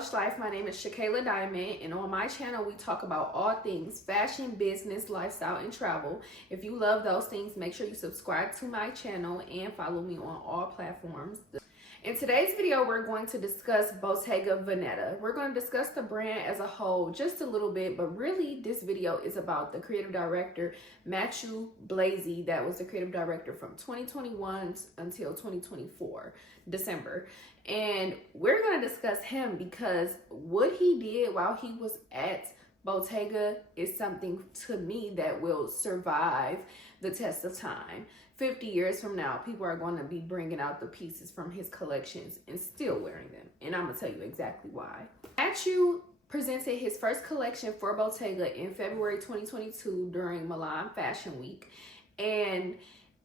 Stylish Life. My name is ShaKayla Diamond, and on my channel we talk about all things fashion, business, lifestyle, and travel. If you love those things, make sure you subscribe to my channel and follow me on all platforms. In today's video, we're going to discuss Bottega Veneta. We're going to discuss the brand as a whole just a little bit, but really this video is about the creative director, Matthieu Blazy, that was the creative director from 2021 until 2024, December. And we're going to discuss him because what he did while he was at Bottega is something to me that will survive the test of time. 50 years from now, people are going to be bringing out the pieces from his collections and still wearing them. And I'm going to tell you exactly why. Matthieu presented his first collection for Bottega in February 2022 during Milan Fashion Week. And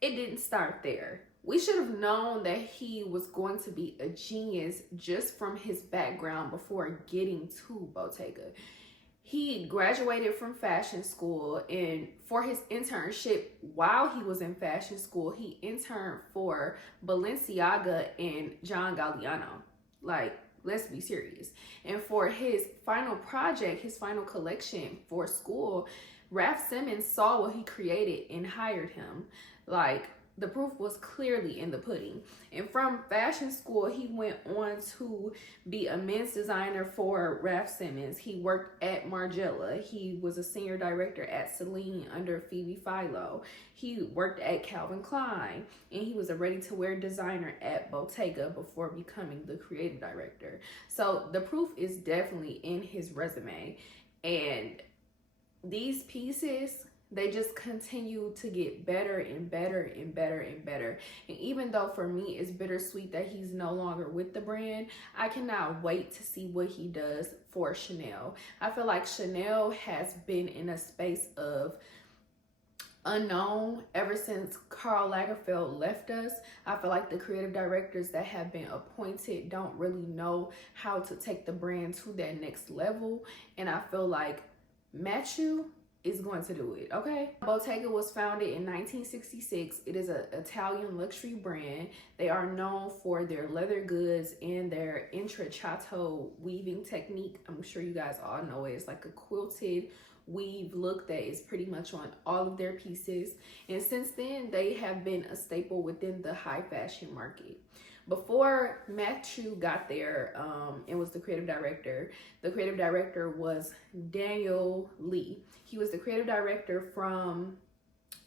it didn't start there. We should have known that he was going to be a genius just from his background before getting to Bottega. He graduated from fashion school, and for his internship while he was in fashion school, he interned for Balenciaga and John Galliano. Like, let's be serious. And for his final project, his final collection for school, Raf Simons saw what he created and hired him. Like, the proof was clearly in the pudding. And from fashion school, he went on to be a men's designer for Raf Simons. He worked at Margiela. He was a senior director at Celine under Phoebe Philo. He worked at Calvin Klein, and he was a ready-to-wear designer at Bottega before becoming the creative director. So the proof is definitely in his resume. And these pieces, they just continue to get better and better and better and better. And even though for me it's bittersweet that he's no longer with the brand, I cannot wait to see what he does for Chanel. I feel like Chanel has been in a space of unknown ever since Karl Lagerfeld left us. I feel like the creative directors that have been appointed don't really know how to take the brand to that next level. And I feel like Matthieu is going to do it, okay? Bottega was founded in 1966. It is an Italian luxury brand. They are known for their leather goods and their intrecciato weaving technique. I'm sure you guys all know it. It's like a quilted weave look that is pretty much on all of their pieces. And since then, they have been a staple within the high fashion market. Before Matthieu got there and was the creative director was Daniel Lee. He was the creative director from,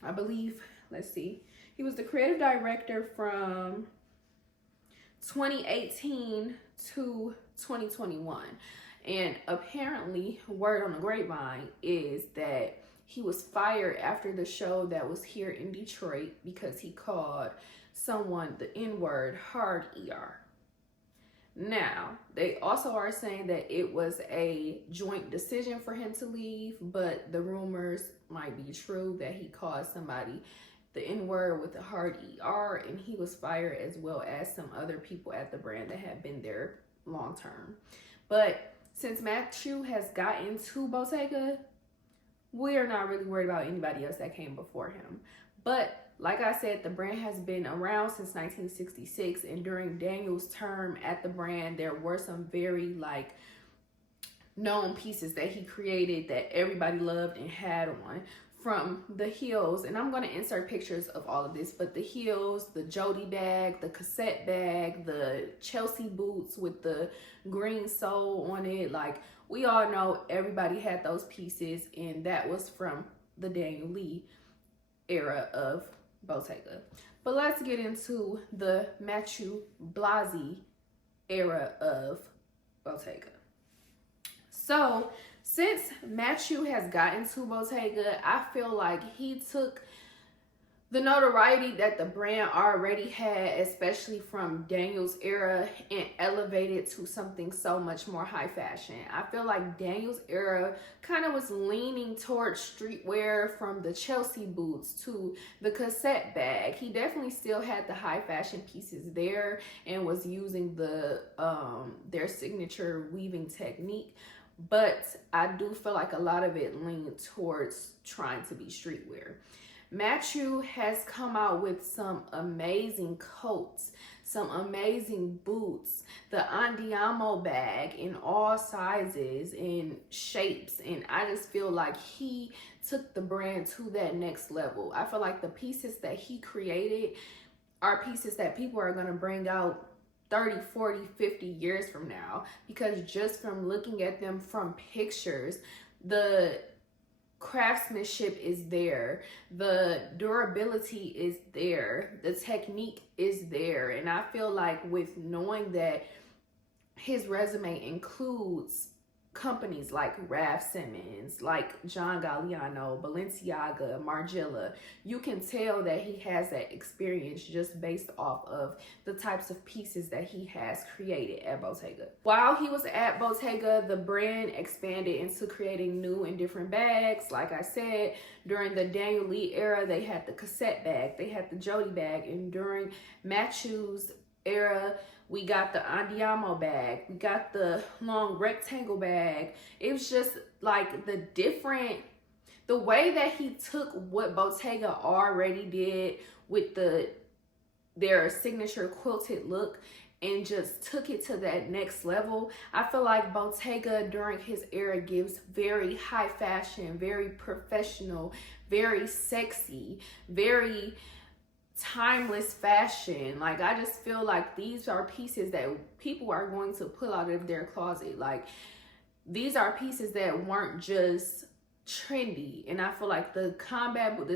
I believe, let's see. He was the creative director from 2018 to 2021. And apparently, word on the grapevine is that he was fired after the show that was here in Detroit because he called someone the N-word hard ER. Now, they also are saying that it was a joint decision for him to leave, but the rumors might be true that he called somebody the N-word with a hard ER, and he was fired as well as some other people at the brand that had been there long term. But since Matthieu has gotten to Bottega, we are not really worried about anybody else that came before him. But like I said, the brand has been around since 1966, and during Daniel's term at the brand, there were some very known pieces that he created that everybody loved and had on. From the heels, and I'm going to insert pictures of all of this, but the heels, the Jody bag, the cassette bag, the Chelsea boots with the green sole on it, like we all know everybody had those pieces, and that was from the Daniel Lee era of Bottega. But let's get into the Matthieu Blazy era of Bottega. So since Matthieu has gotten to Bottega, I feel like he took the notoriety that the brand already had, especially from Daniel's era, and elevated to something so much more high fashion. I feel like Daniel's era kind of was leaning towards streetwear, from the Chelsea boots to the cassette bag. He definitely still had the high fashion pieces there and was using the their signature weaving technique. But I do feel like a lot of it leaned towards trying to be streetwear. Matthieu has come out with some amazing coats, some amazing boots, the Andiamo bag in all sizes and shapes, and I just feel like he took the brand to that next level. I feel like the pieces that he created are pieces that people are going to bring out 30, 40, 50 years from now, because just from looking at them from pictures, the craftsmanship is there, the durability is there, the technique is there. And I feel like with knowing that his resume includes companies like Raf Simons, like John Galliano, Balenciaga, Margiela, you can tell that he has that experience just based off of the types of pieces that he has created at Bottega. While he was at Bottega, the brand expanded into creating new and different bags. Like I said, during the Daniel Lee era, they had the cassette bag, they had the Jody bag, and during Matthieu's era, we got the Andiamo bag, we got the long rectangle bag. It was just like the way that he took what Bottega already did with their signature quilted look and just took it to that next level. I feel like Bottega during his era gives very high fashion, very professional, very sexy, very timeless fashion. Like, I just feel like these are pieces that people are going to pull out of their closet. Like, these are pieces that weren't just trendy. And I feel like the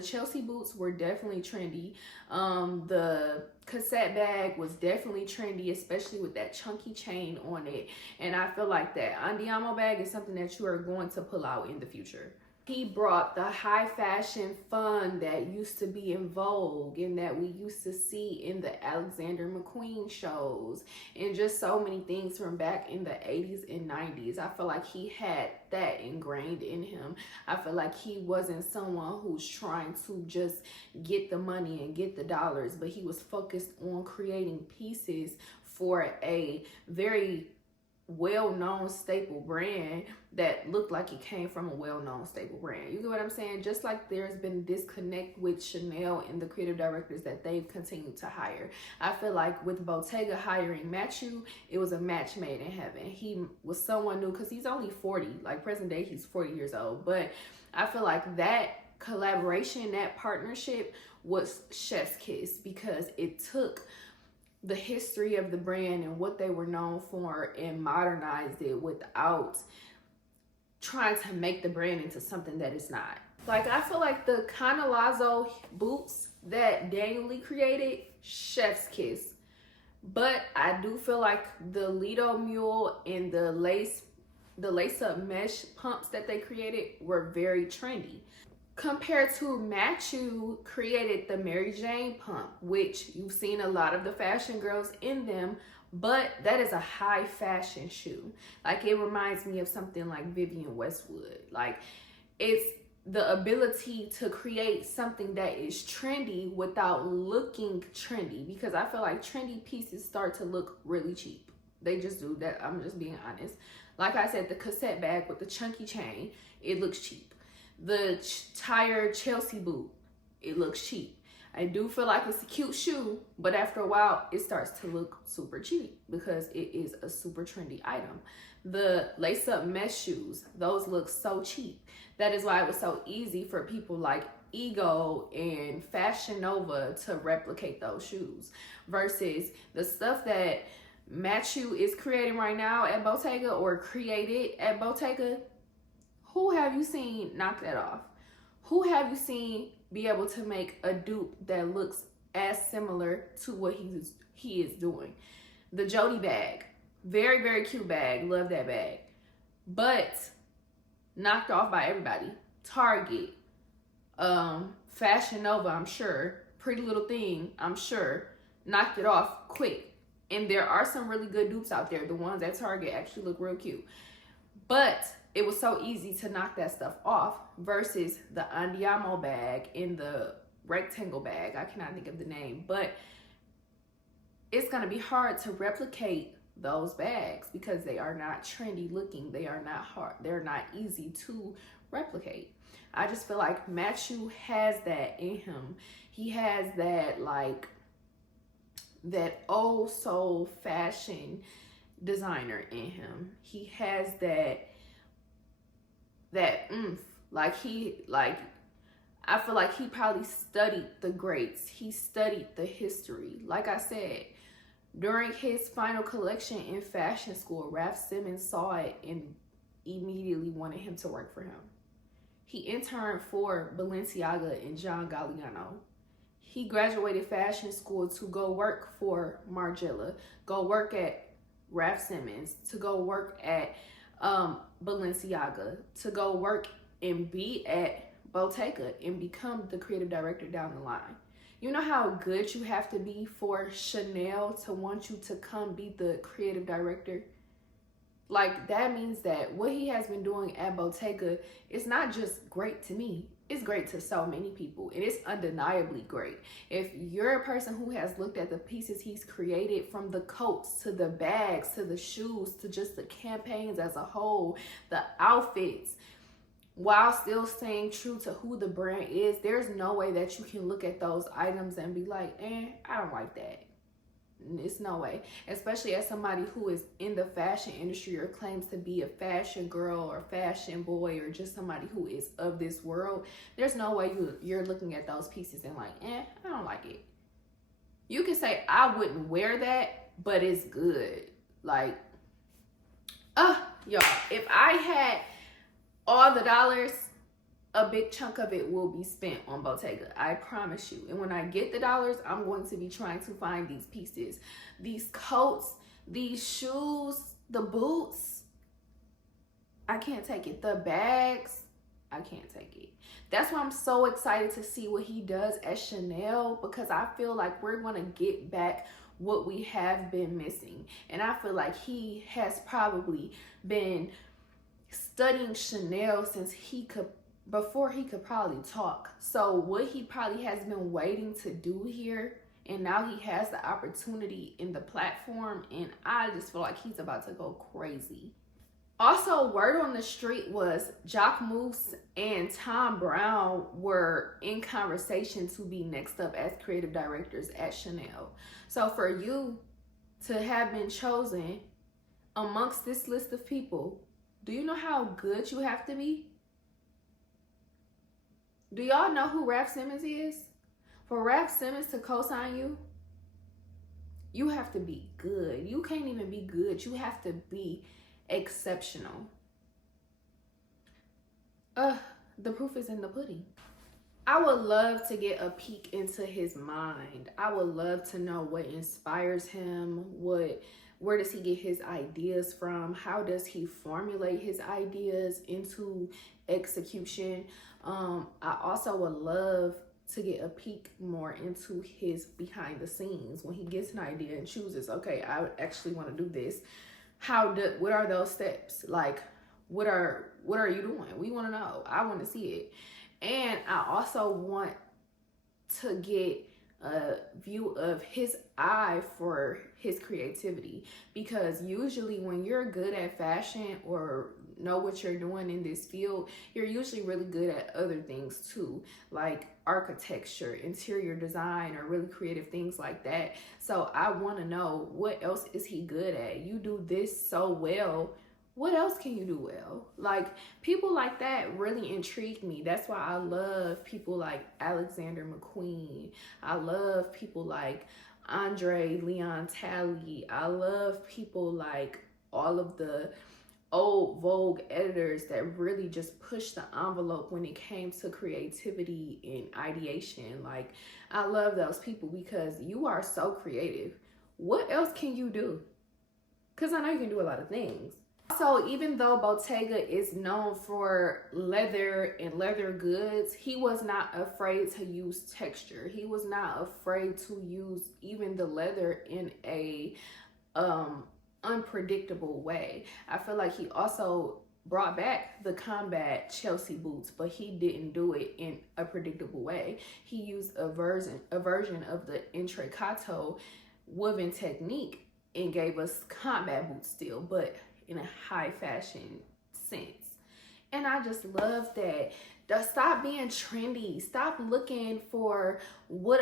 Chelsea boots were definitely trendy. The cassette bag was definitely trendy, especially with that chunky chain on it. And I feel like that Andiamo bag is something that you are going to pull out in the future. He brought the high fashion fun that used to be in vogue and that we used to see in the Alexander McQueen shows and just so many things from back in the 80s and 90s. I feel like he had that ingrained in him. I feel like he wasn't someone who's trying to just get the money and get the dollars, but he was focused on creating pieces for a very well-known staple brand that looked like it came from a well-known staple brand. You get what I'm saying? Just like there's been disconnect with Chanel and the creative directors that they've continued to hire. I feel like with Bottega hiring Matthieu, it was a match made in heaven. He was someone new because he's only 40. Like, present day, he's 40 years old. But I feel like that collaboration, that partnership was chef's kiss, because it took the history of the brand and what they were known for and modernized it without trying to make the brand into something that it's not. Like, I feel like the Canalazzo boots that Daniel Lee created, chef's kiss. But I do feel like the Lido Mule and the lace-up mesh pumps that they created were very trendy. Compared to Matthieu created the Mary Jane pump, which you've seen a lot of the fashion girls in them, but that is a high fashion shoe. Like, it reminds me of something like Vivienne Westwood. Like, it's the ability to create something that is trendy without looking trendy, because I feel like trendy pieces start to look really cheap. They just do that. I'm just being honest. Like I said, the cassette bag with the chunky chain, it looks cheap. The tired Chelsea boot, it looks cheap. I do feel like it's a cute shoe, but after a while, it starts to look super cheap because it is a super trendy item. The lace-up mesh shoes, those look so cheap. That is why it was so easy for people like Ego and Fashion Nova to replicate those shoes, versus the stuff that Matthieu is creating right now at Bottega, or created at Bottega. Who have you seen knock that off? Who have you seen be able to make a dupe that looks as similar to what he is doing? The Jody bag, very, very cute bag. Love that bag. But knocked off by everybody. Target, Fashion Nova, I'm sure. Pretty Little Thing, I'm sure. Knocked it off quick. And there are some really good dupes out there. The ones at Target actually look real cute. But it was so easy to knock that stuff off, versus the Andiamo bag in the rectangle bag. I cannot think of the name, but it's going to be hard to replicate those bags because they are not trendy looking. They are not hard. They're not easy to replicate. I just feel like Matthieu has that in him. He has that, like, that old soul fashion designer in him. He has that oomph. Like, I feel like he probably studied the greats. He studied the history. Like I said, during his final collection in fashion school, Raf Simons saw it and immediately wanted him to work for him. He interned for Balenciaga and John Galliano. He graduated fashion school to go work for Margiela, go work at Raf Simons, to go work at Balenciaga, to go work and be at Bottega and become the creative director down the line. You know how good you have to be for Chanel to want you to come be the creative director? Like, that means that what he has been doing at Bottega is not just great to me. It's great to so many people, and it's undeniably great. If you're a person who has looked at the pieces he's created, from the coats to the bags to the shoes to just the campaigns as a whole, the outfits, while still staying true to who the brand is, there's no way that you can look at those items and be like, I don't like that. It's no way. Especially as somebody who is in the fashion industry or claims to be a fashion girl or fashion boy or just somebody who is of this world, there's no way you're looking at those pieces and like, I don't like it. You can say, I wouldn't wear that, but it's good. Like, y'all, if I had all the dollars, a big chunk of it will be spent on Bottega. I promise you. And when I get the dollars, I'm going to be trying to find these pieces, these coats, these shoes, the boots. I can't take it. The bags, I can't take it. That's why I'm so excited to see what he does at Chanel, because I feel like we're going to get back what we have been missing. And I feel like he has probably been studying Chanel since before he could probably talk. So what he probably has been waiting to do here, and now he has the opportunity in the platform, and I just feel like he's about to go crazy. Also, word on the street was Jacquemus and Thom Browne were in conversation to be next up as creative directors at Chanel. So for you to have been chosen amongst this list of people, do you know how good you have to be? Do y'all know who Raf Simons is? For Raf Simons to co-sign you, you have to be good. You can't even be good. You have to be exceptional. The proof is in the pudding. I would love to get a peek into his mind. I would love to know what inspires him, where does he get his ideas from? How does he formulate his ideas into execution? I also would love to get a peek more into his behind the scenes when he gets an idea and chooses, okay, I actually want to do this. What are those steps? Like, what are you doing? We want to know. I want to see it. And I also want to get a view of his eye for his creativity, because usually when you're good at fashion or know what you're doing in this field, you're usually really good at other things too, like architecture, interior design, or really creative things like that. So I want to know, what else is he good at? You do this so well, what else can you do well? Like, people like that really intrigue me. That's why I love people like Alexander McQueen. I love people like Andre Leon Talley. I love people like all of the old Vogue editors that really just pushed the envelope when it came to creativity and ideation. Like, I love those people because you are so creative. What else can you do? Because I know you can do a lot of things. So even though Bottega is known for leather and leather goods, he was not afraid to use texture. He was not afraid to use even the leather in a unpredictable way. I feel like he also brought back the combat Chelsea boots, but he didn't do it in a predictable way. He used a version of the intricato woven technique and gave us combat boots still, but in a high fashion sense. And I just love that. Stop being trendy. Stop looking for what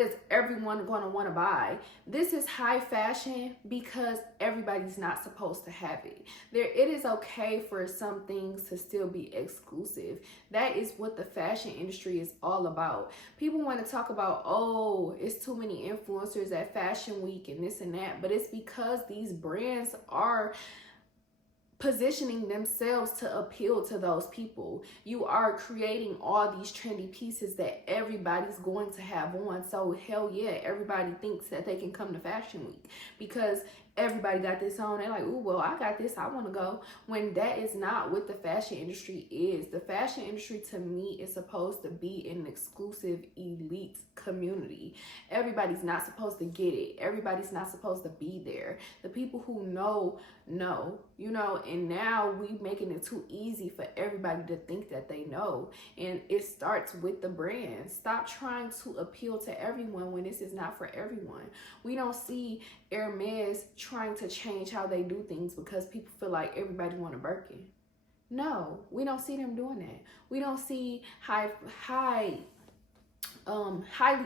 is everyone going to want to buy. This is high fashion because everybody's not supposed to have it. It is okay for some things to still be exclusive. That is what the fashion industry is all about. People want to talk about, oh, it's too many influencers at Fashion Week and this and that, but it's because these brands are positioning themselves to appeal to those people. You are creating all these trendy pieces that everybody's going to have on. So hell yeah, everybody thinks that they can come to Fashion Week because everybody got this on. They're like, ooh, well, I got this, I want to go. When that is not what the fashion industry is. The fashion industry, to me, is supposed to be an exclusive elite community. Everybody's not supposed to get it. Everybody's not supposed to be there. The people who know, you know, and now we making it too easy for everybody to think that they know. And it starts with the brand. Stop trying to appeal to everyone when this is not for everyone. We don't see Hermes trying to change how they do things because people feel like everybody want a Birkin. No, we don't see them doing that. We don't see highly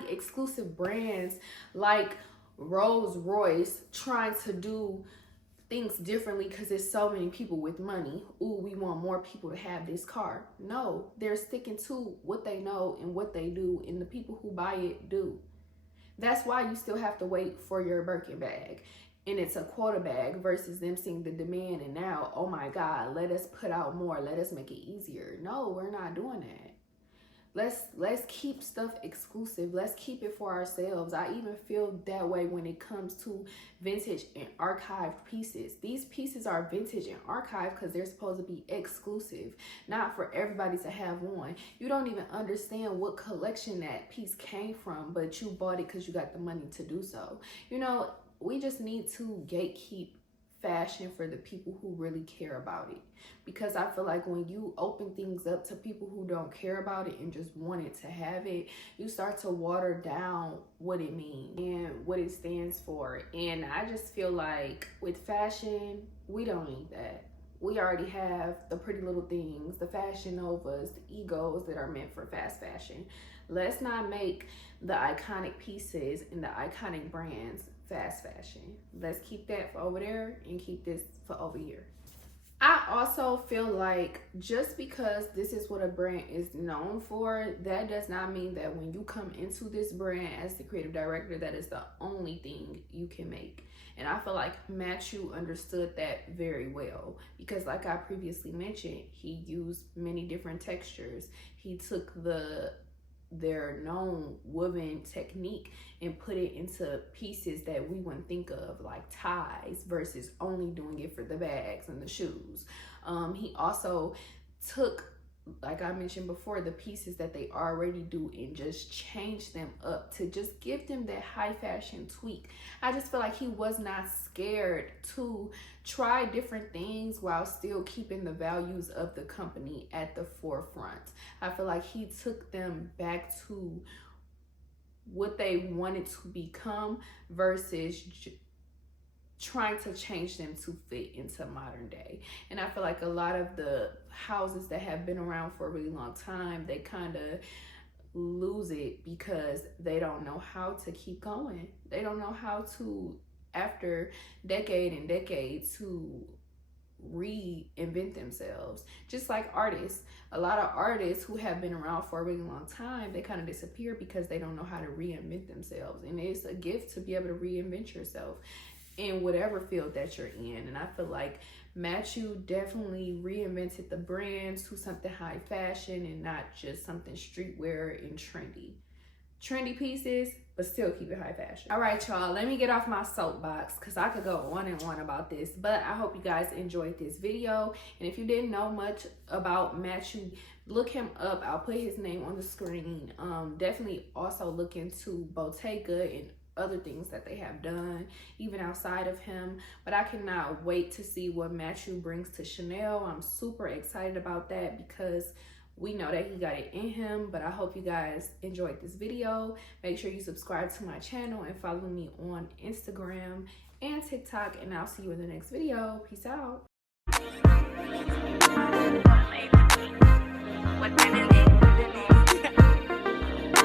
exclusive brands like Rolls-Royce trying to do things differently because there's so many people with money. Ooh, we want more people to have this car. No, they're sticking to what they know and what they do, and the people who buy it do. That's why you still have to wait for your Birkin bag. And it's a quota bag versus them seeing the demand and now, oh my God, let us put out more. Let us make it easier. No, we're not doing that. Let's keep stuff exclusive. Let's keep it for ourselves. I even feel that way when it comes to vintage and archived pieces. These pieces are vintage and archived because they're supposed to be exclusive, not for everybody to have on. You don't even understand what collection that piece came from, but you bought it because you got the money to do so. You know, we just need to gatekeep fashion for the people who really care about it, because I feel like when you open things up to people who don't care about it and just want it to have it, you start to water down what it means and what it stands for. And I just feel like with fashion, we don't need that. We already have the Pretty Little Things, the Fashion Novas, the Egos that are meant for fast fashion. Let's not make the iconic pieces and the iconic brands fast fashion. Let's keep that for over there and keep this for over here. I also feel like just because this is what a brand is known for, that does not mean that when you come into this brand as the creative director, that is the only thing you can make. And I feel like Matthieu understood that very well, because like I previously mentioned, he used many different textures. He took their known woven technique and put it into pieces that we wouldn't think of, like ties, versus only doing it for the bags and the shoes. He also took, like I mentioned before, the pieces that they already do and just changed them up to just give them that high fashion tweak. I just feel like he was not scared to try different things while still keeping the values of the company at the forefront. I feel like he took them back to what they wanted to become versus trying to change them to fit into modern day. And I feel like a lot of the houses that have been around for a really long time, they kind of lose it because they don't know how to keep going. They don't know how to, after decade and decade, to reinvent themselves. Just like artists, a lot of artists who have been around for a really long time, they kind of disappear because they don't know how to reinvent themselves. And it's a gift to be able to reinvent yourself in whatever field that you're in. And I feel like Matthieu definitely reinvented the brand to something high fashion and not just something streetwear and trendy pieces, but still keep it high fashion. All right, y'all, let me get off my soapbox because I could go on and on about this, but I hope you guys enjoyed this video. And if you didn't know much about Matthieu, look him up. I'll put his name on the screen. Definitely also look into Bottega and other things that they have done even outside of him. But I cannot wait to see what Matthieu brings to Chanel. I'm super excited about that because we know that he got it in him. But I hope you guys enjoyed this video. Make sure you subscribe to my channel and follow me on Instagram and TikTok, and I'll see you in the next video. Peace out. What time is